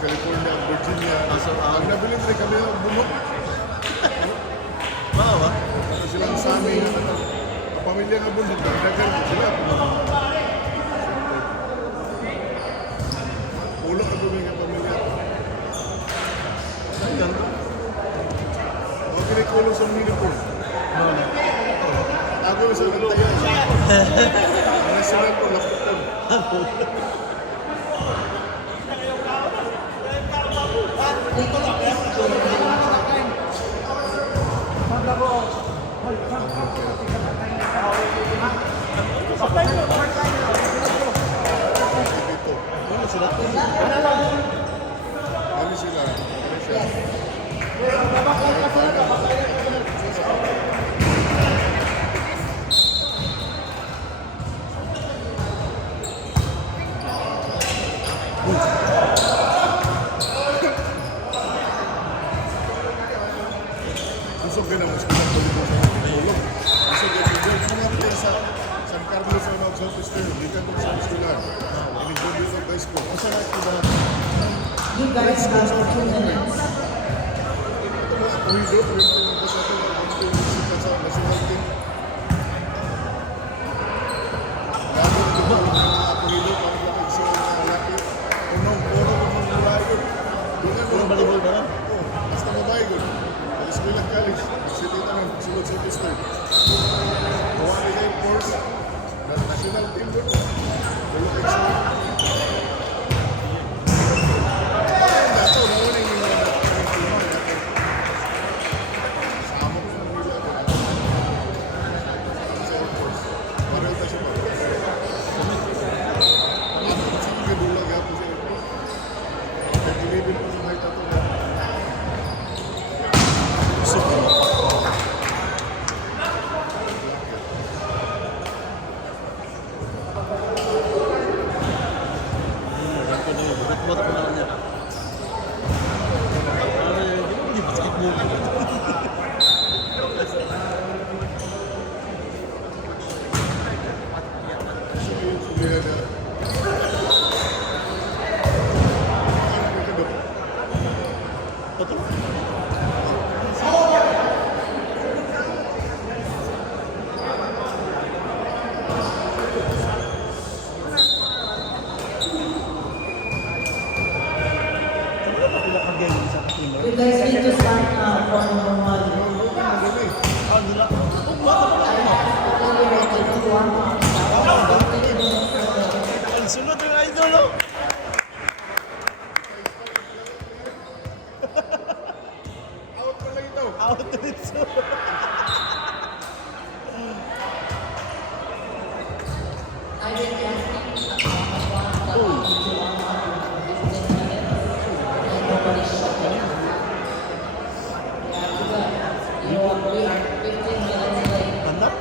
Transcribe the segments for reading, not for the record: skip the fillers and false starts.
California, Virginia. So, Ang nabilin rin kami ng bumok. baka ba? Kasi silang sa amin, ang pamilya ng bumok, nagdagan sila. Ulo na buming ang pamilya. Ang ganda. Mga kinikulong sa Minipur. Ako yung sa Lantayan. National po, lakutan. Dito. Ano sila to? Kami sila. Kami siya. Gusto ko na mas pinagpalitan sa tulog. Gusto ko na sinabi sa San Carlos sa Southeastern. Dito ko sa Escolar. Inigobyo sa high school. Asa na ito ba? You guys have 2 minutes. Puhido, yung ko sa ito. Yung sa national team. Lalo ito ba? Puhido, parang lakad sa mga laki. Unong, puro ng mga layo. Puro balibol ba na? Oo, basta babae ko. Eskwela College, City Tanong, Sulod Southeastern. Gawa nila yung course. National team doon. Dalo extra. Dato, nauna yung mga tulungan natin. Sa amok sa Manila. Sa course. Parang tayo siya pa. Sige, gadulang yapon siya. Nag-11 po sa may tato na. Buat ko na niya. Hindi basketball. Sige, yung sulihan na. Ano ka doon? Ito. You guys need to stand for normal. Madali. Ah, nila. Ang sunod yung idol, no? Out pa lang ito. Out to it, so. Anak?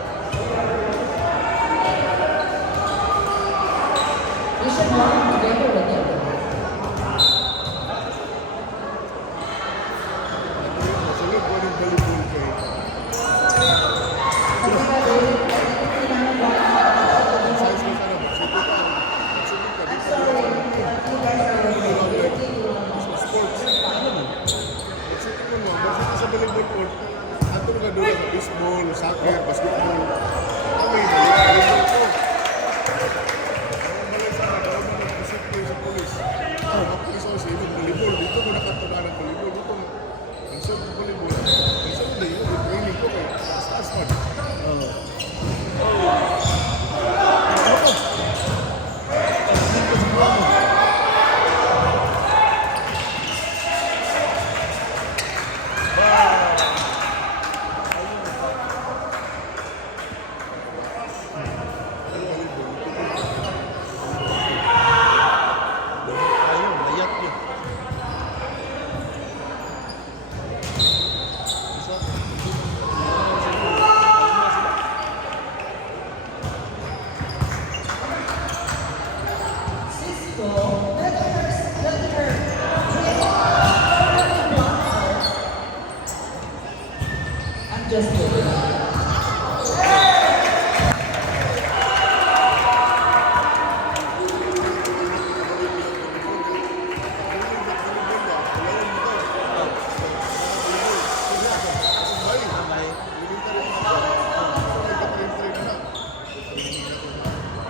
You should work together with them. Masalit po rin volleyball kayo. Ang size mo ka na. Sige ka. Sige ka. Di ka. Sa sports. Sige ko mo. Basta sa volleyball court. Ato nga doon ang baseball, soccer, basketball. Kami, volleyball court. Ang balay sana.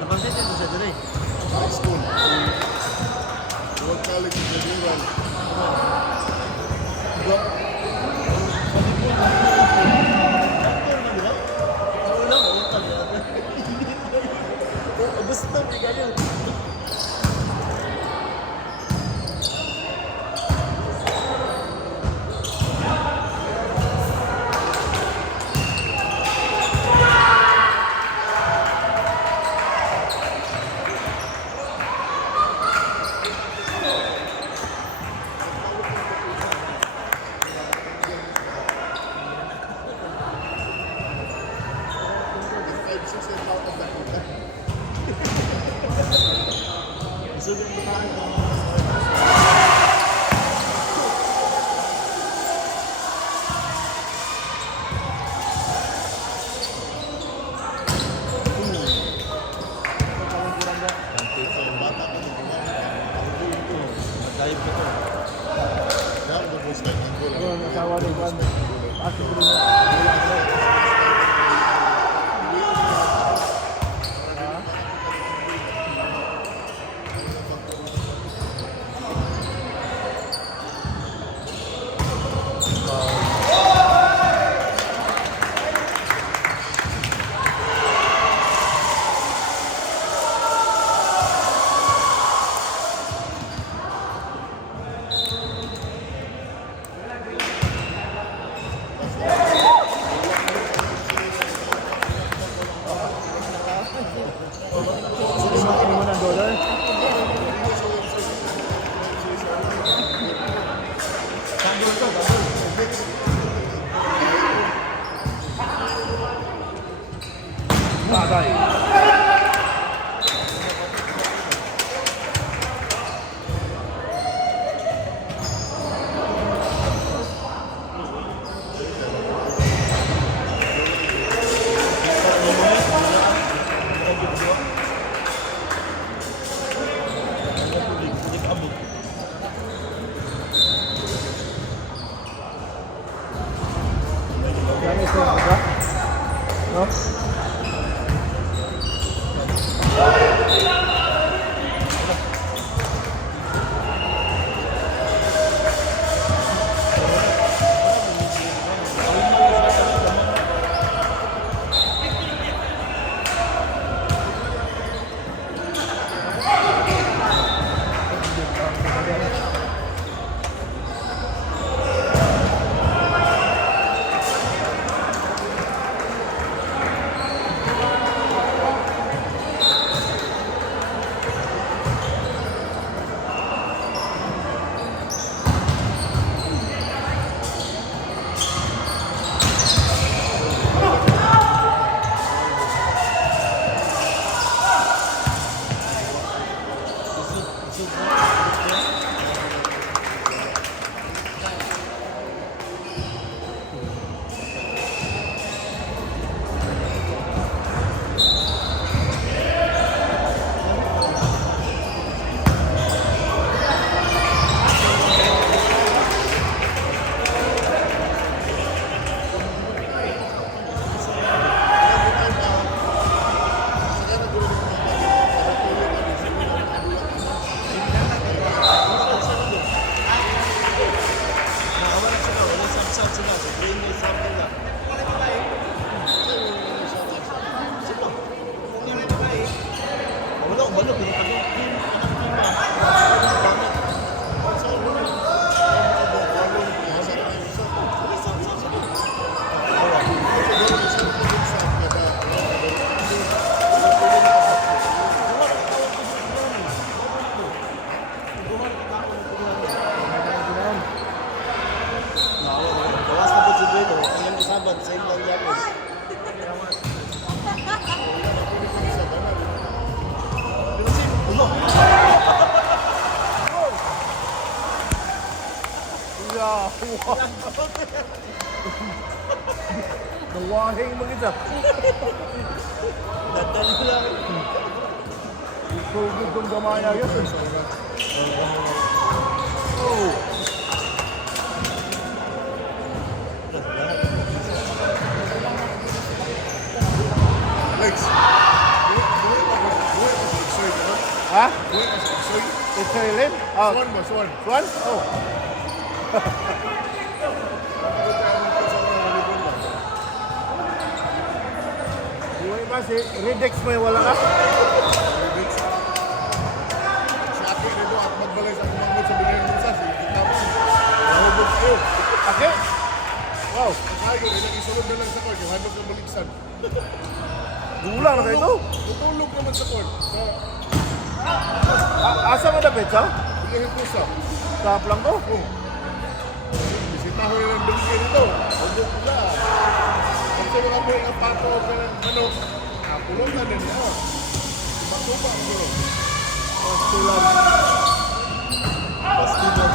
Nakakontent ito siya dito eh. high school. World College in General. Gusto mo ganyan. Five, six, and out of that. Gusto mo ba? Bata ko, Dive ko to. kaya ako nag-voice kahit ang goal. Yung asawa ni Juan. Bakit ko rin Sumakin mo ng dollar? Tanggol to, tanggol. Bagay. Dami ito yung aga. No? Nawahing mag-isa. Dadali ko lang. Pugod kong gamaya yun. Oh. Alex, Ha? Buhay ka sa Soy. Israel Lim? Oh, Swan ba? Swan. Swan? Oh. Ano tayo ang ito sa mga volleyball ba? Buhay ba si Redex may wala ka? Redex. Si Aki nito at magbalay sa kumamot sa binayang lusa. Tapos, nahubog kayo. Okay. Wow. Kayo, ilang isunod na lang sa court. Yung handog na baliksan. Gulang na kayo ito. Tutulog naman sa court. Sa Asa mo na betsa? Pilihin ko sa. Sa Plangko? Oh. Bisitaho yung ang bilgi nito. Hubog ko sa. Kasi mga po yung pato sa ano. Pulong na din. Batuba ang pulong. Tulang. Bastido.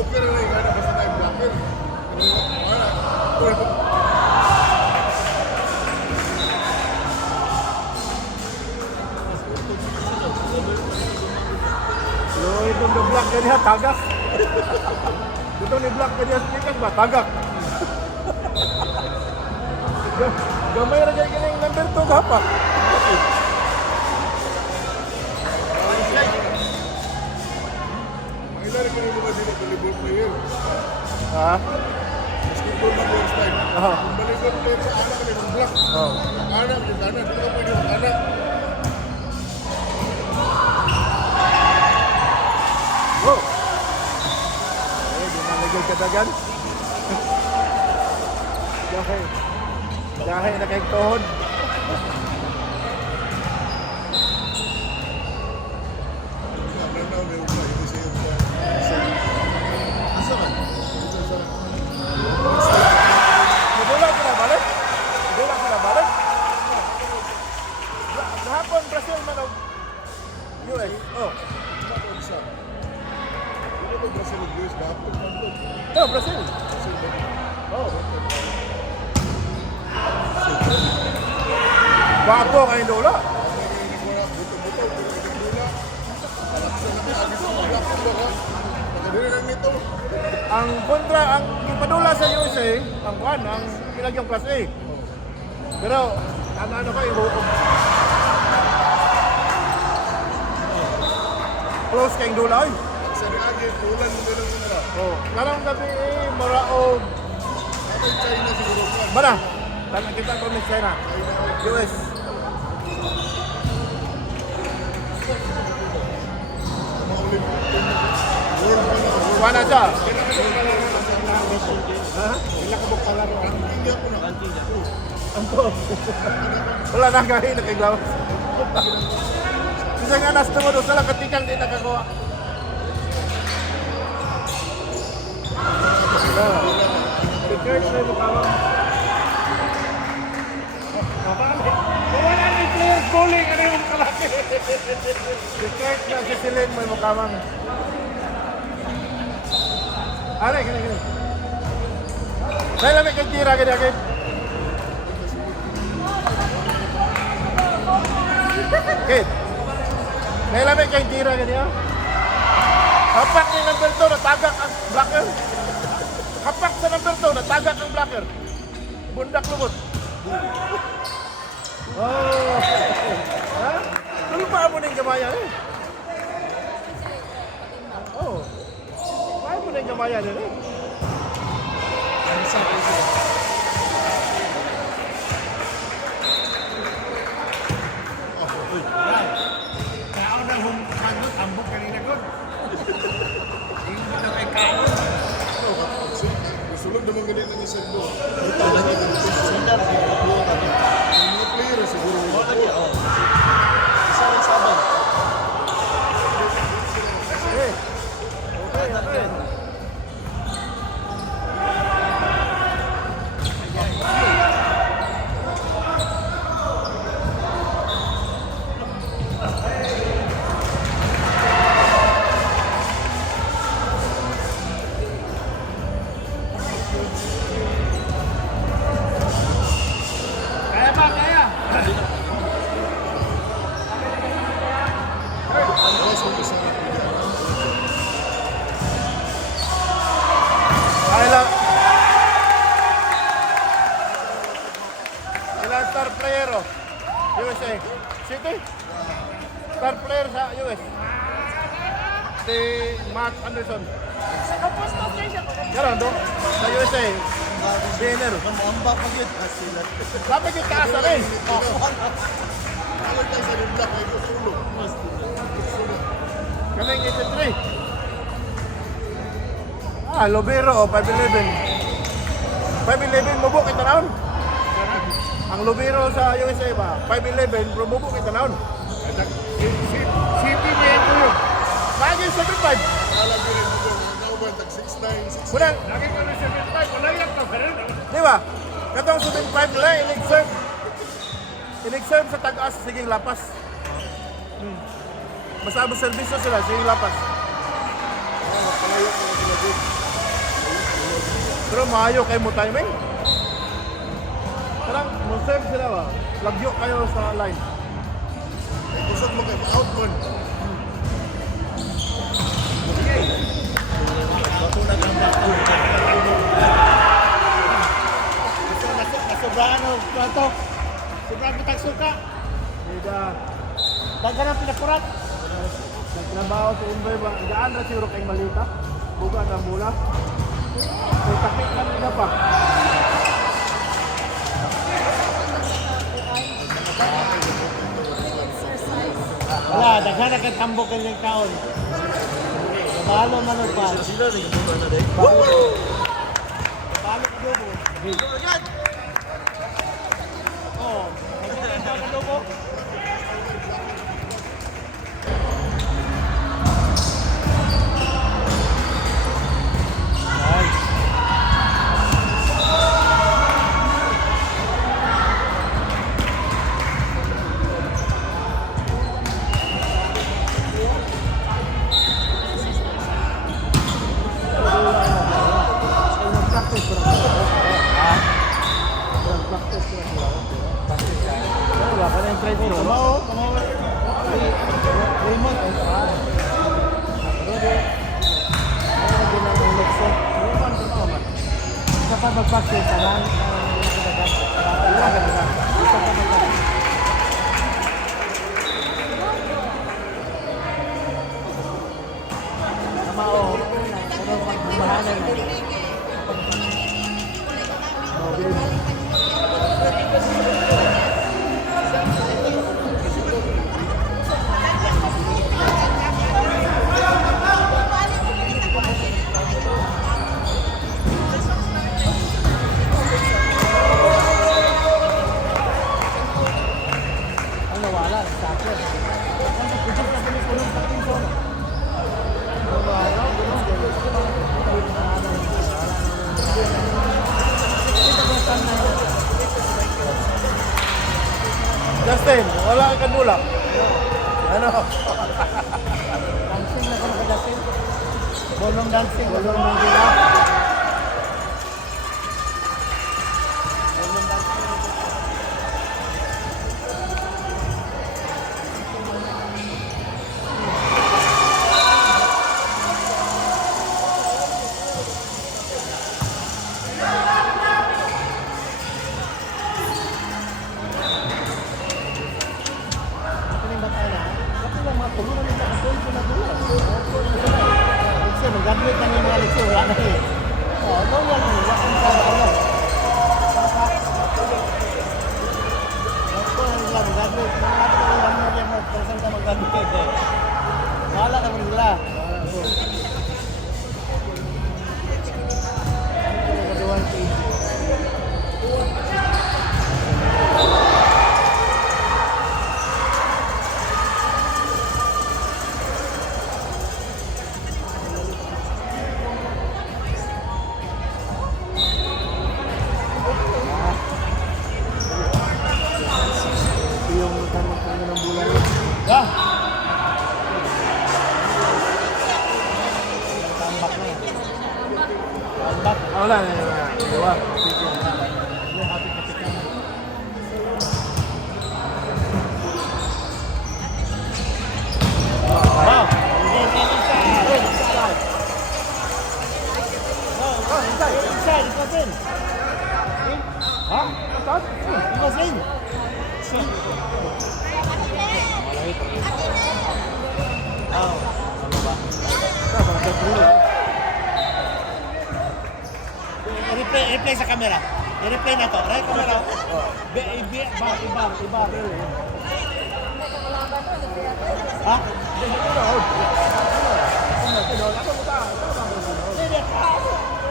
Okay na lang yung gana basta tayo blocker. So, itong the-block ka niya, tagak. Itong ni-block ka niya, speaker ba? Tagak. Gamay na kayo yung number 2, dapat. Ilan ka yung mga sila volleyball player. Ha? Basketball na player style. Aha. Kung volleyball player sa anak ka ng block. Oh. Anak, yung anak. Dito ka pwede yung anak. Oh. Eh, di na nagay kadagan. Jahe. Jahe na kay tuhod. Nanaw may upa. Hindi siya yung upa. Asa man? Ito sa... Madula ka na balik? Madula ka na balik? Gahapon, Brazil man o US. Oh. Bakit isa? Hindi ba Brazil ng US? Gahapon man doon. Oh, Brazil. Brazil ba? Oh. Bago kayo dola. Buto-buto. Buto-buto. Kalaksan na ka. Dito ang block. Pagkadiri lang nito. Ang kontra, ang ipadula sa USA, ang kuan, ang ilagyang class A. Pero, ano kayo, hukom. Close kayong dula, oy. Sa reagi, ulan mo din ang sila. Oh, karang gabi maraog. Kapag China siguro ka. Bana, tanang kita ko ni China. US. Mga Olympic team. World pa na. Kuan na siya. Ha? Ilan ka bang kalaro? Ranking niya ko na. Ampo. Wala na kayo nakiglaw. Isa nga nas mo doon sa katikang di nakakuha. The church na mukawang. Wala na yung players bowling, ano yung kalaki? The church na si Silin may mukawang. Aray, kini. Kaya lamig kang tira ka agad. Kid. Kaya lamig kang tira ka niya. Kapak ni number 2, natagak ang blocker. Kapak sa number 2, natagak ang blocker. Bundak lumot. Oh. Ha? Tulpa mo na yung gamayan eh. Oh. Kaya mo na yung gamayan eh. Kaon na humagot, ambok kanina ko. Hindi na kay kaon. Sulod naman ganyan ang isang doon. Ito na niya ng sundar. Yung mga player siguro. Isa rin sabang. Okay. Okay, okay. Lobero, USA. City, star player sa US. Si Matt Anderson. Karon do sa USA. Dinner. Mamba pa yun. Dapat yung taas na rin. Alam tayo sa rin black ay sulong. Kaming 83. Lobero, 5'11". 5'11", mabuk kita naon. Ang Lobero sa USA ba, 5'11", pero mabuk kita naon. City niya ko yun. Lagi 7'5". Alam ko rin ito. Nauban, tag 6'9", 6'9". Muna, Lagi ko na 75. Wala yan to. di ba? Katong 7'5" nila, inig-serve sa Tag-As, sige lapas. Basta mo servisyo sila, sige lapas. Pero maayo kayo mo timing. Parang, mo-serve sila ba? Lagyo kayo sa line. Ay, kusog mo kayo, out mo. Nasobrahan o plato. Sobrang kitang suka. Kaya, Dagan ang pinakurat. nagtrabaho sa Inver ba? Gaan na siguro kayong malita. Buga na mula. So, takip kanina pa. Wala, daghan na kang tambok kanyang kaon. Nabalo man o pa. Sila rin yung mga na din. Balo ka dobo. Oo. Nagkakanta ka dobo. Wala ka na yung trade nyo, no? Kamao, kamao. Raymond. Isa pa mag-practice, alam. Kamao, ano magbumahanan na. Ano wala, sakit. Justin, wala kang kanulak. Ano? Dancing na kung kadasin. Bolong dancing, bolong mandila. Bolong dancing. Ano yung batala? Kasi lang mga tulungan nila ang tulong sila doon. Kasi mag-graduate na yung mga leksyon, wala na eh. Oo, doon yan eh. Wala kang ano. Ako na nila mag-graduate. Mga natin na yung mga yan mo. Kung saan ka mag-graduate eh. Wala naman nila. Nagkagaduhan sa issue. Yung tanong ng bulan. Ah! Tambak na. Tambak. Wala na yun. Diba? Wow! Inside, it was in. In? Huh? It was in. siya. Malaki pa rin. Ano ba? I-replay sa camera. I-replay na to. Right camera. Iba. Ha?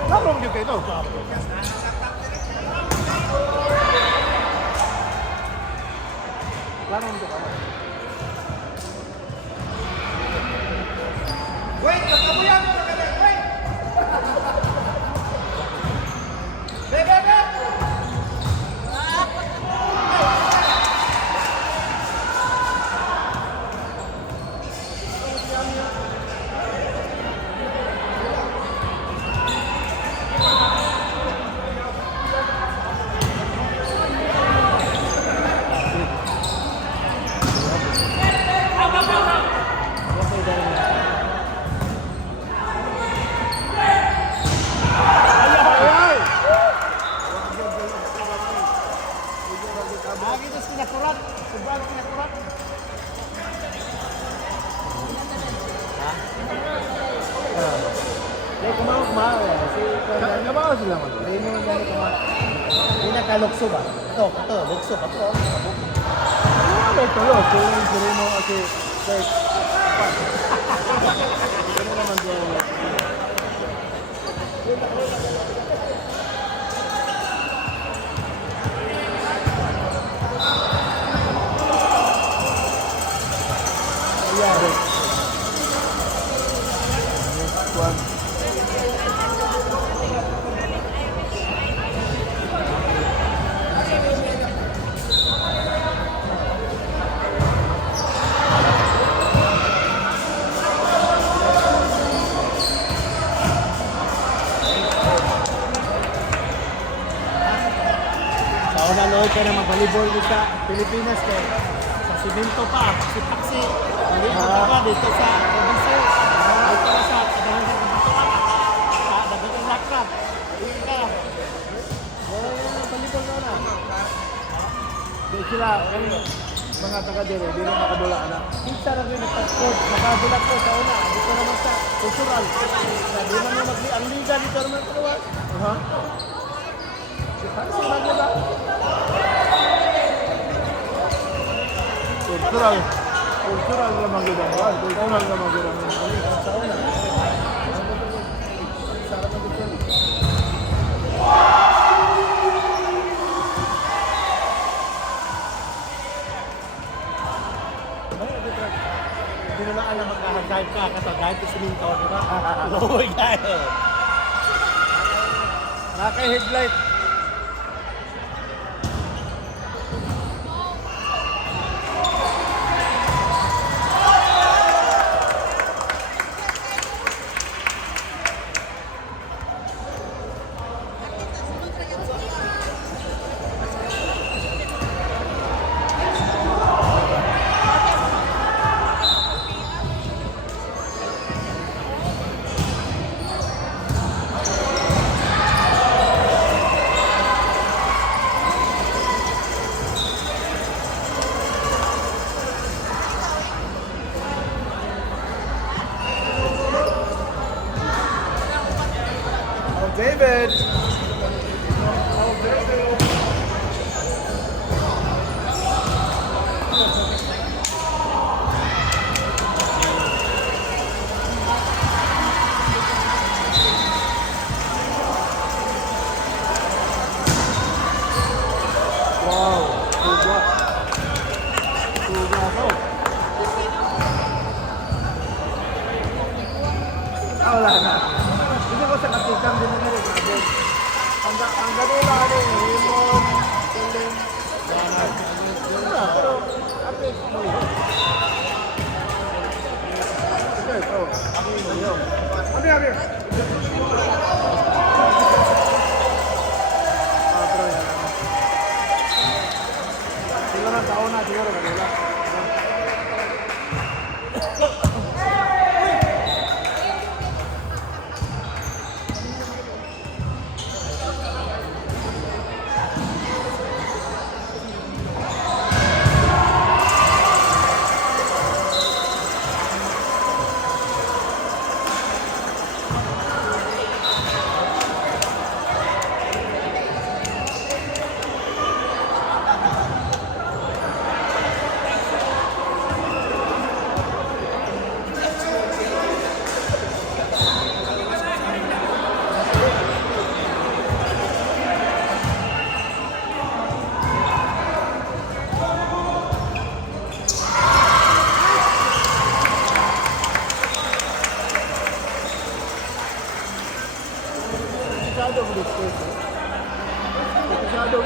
Labong nyo kayo ito. Labong nyo kayo. Wait, nakabuyan mo! Wait! Bebe! Lagi terus kinakurat. Sobrang kinakurat. Kaya kumao eh. Kumao sila man. Hindi mo gani kuma. Hindi na kalukso ba? Ito, lukso pa to. Ano ito lo? Sila mo kasi search. Ano naman doon? Ayan. Next one. Sa una Lloyd ka na mag-volleyball dito sa Pilipinas kay sa Siminto pa, si Paksi. Hindi mo pa dito sa province. Dito na sa kadahan sa Batuan. Sa dagat lakra. Dito ka. Volleyball na na. Di sila, kami mga taga-dire, di rin makadula na. Kita na rin nagtagkod. Nakabulat ko sa una. Dito naman sa cultural. Di man mo ang liga dito naman ko naman. Ano sila nila? Cultural. Cultural naman gila. Cultural naman gila. Sa una. Hindi na lang alam magkahagay ka kasi kahit sa siminto, di ba? Loy kayo. Naka-headlight. David! Wow! Tuga! Tuga ako! Wala na. Hindi ko sa katikang din na rin. Ang ganun lang ano yung limon, tuling, wala, pero at least mo yun. Ito. Abi. Pero yan. Sila ng taon na siguro kanila.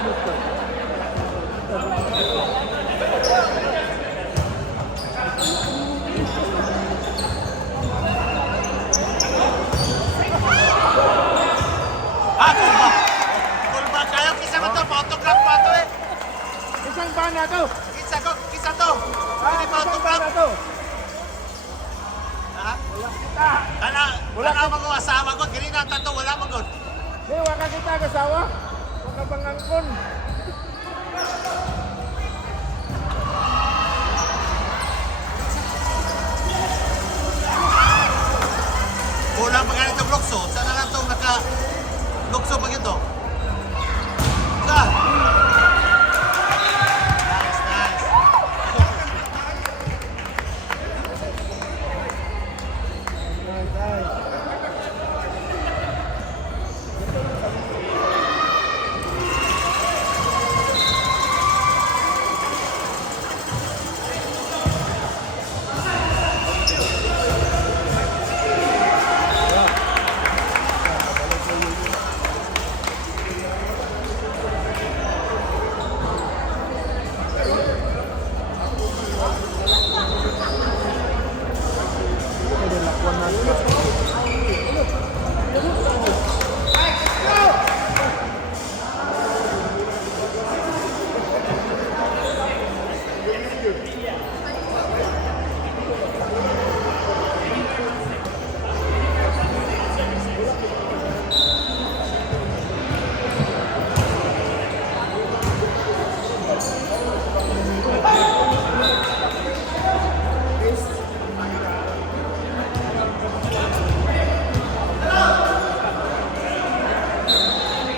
Kulba. Kulba kayo, kisa mo to, photograph pa to eh. Isang bana to. Kisa to. Hindi Isang photograph. bana to. Ha? Kita. Wala mga asawa ko, ganina tato, wala mo god. Di, waka kita kasawa. Waka bangangkon. Kulang pa ganito lukso. Sana lang itong naka-lukso pa ito. Ka! Nice, nice.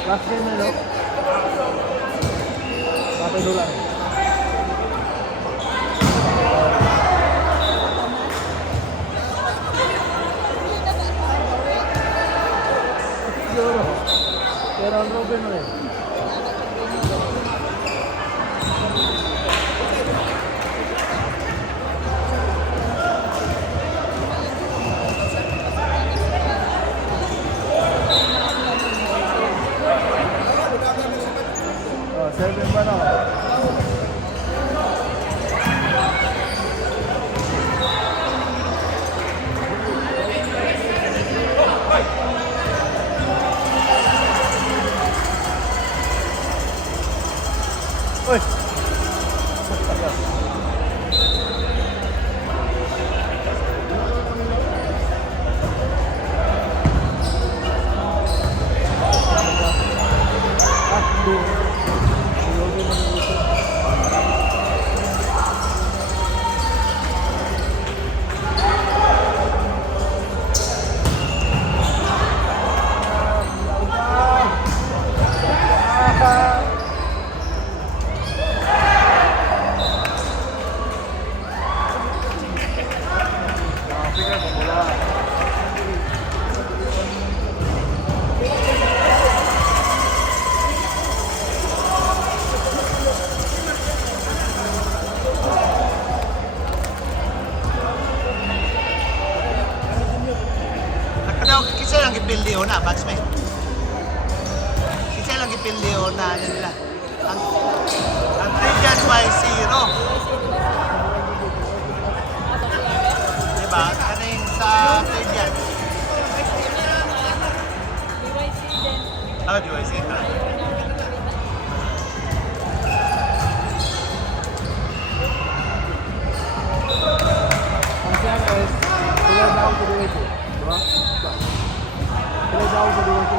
Last game na, no? Bakit dulan? Siguro. Pero ang Robin mo eh. Oh, 7 ba na? Uy! Kisa lang gipildi na, batsman. Kisa lang gipildi na nila. Ang 3 guys by 0. Diba? Kaning sa 3 guys. DYC. Ang siya guys, sila daw sa DYC. Diba? Sila daw sa DYC.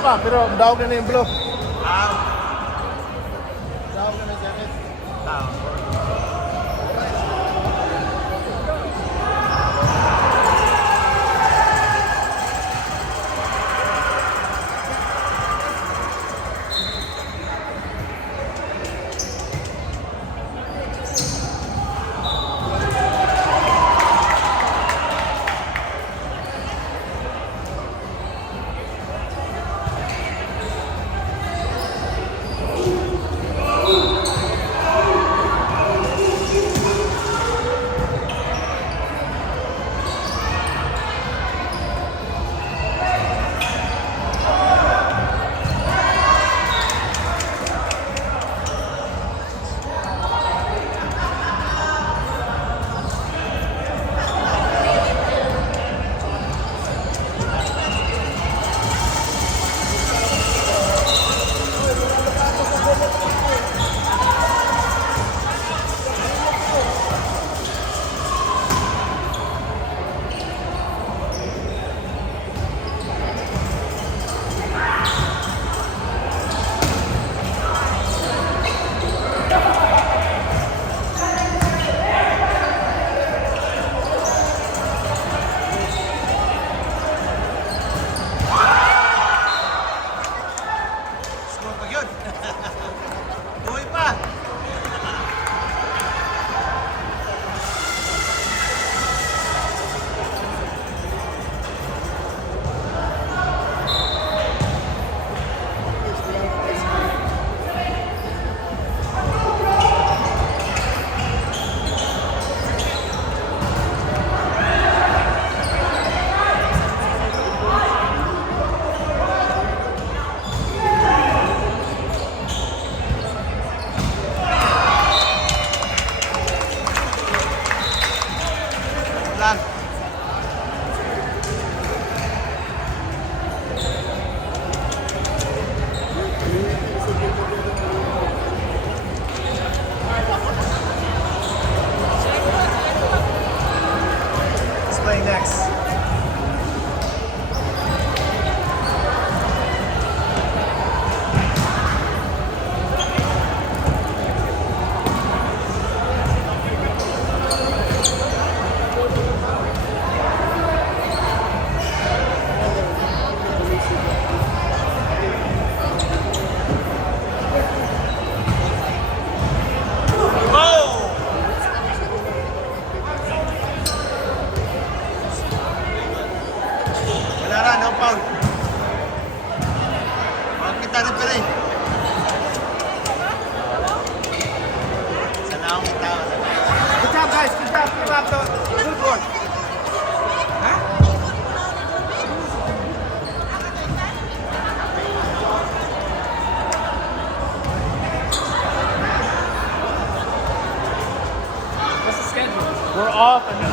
pa, pero daog na yung blue. Ah, Daog na yung jacket. tao. Score pa yun. Buhay pa. Lang. Who's playing next? Oh! Wala na, no foul. Huwag kita rin pa rin. Sana akong kita. Good job, guys. Good job. Keep up the good work. We're off and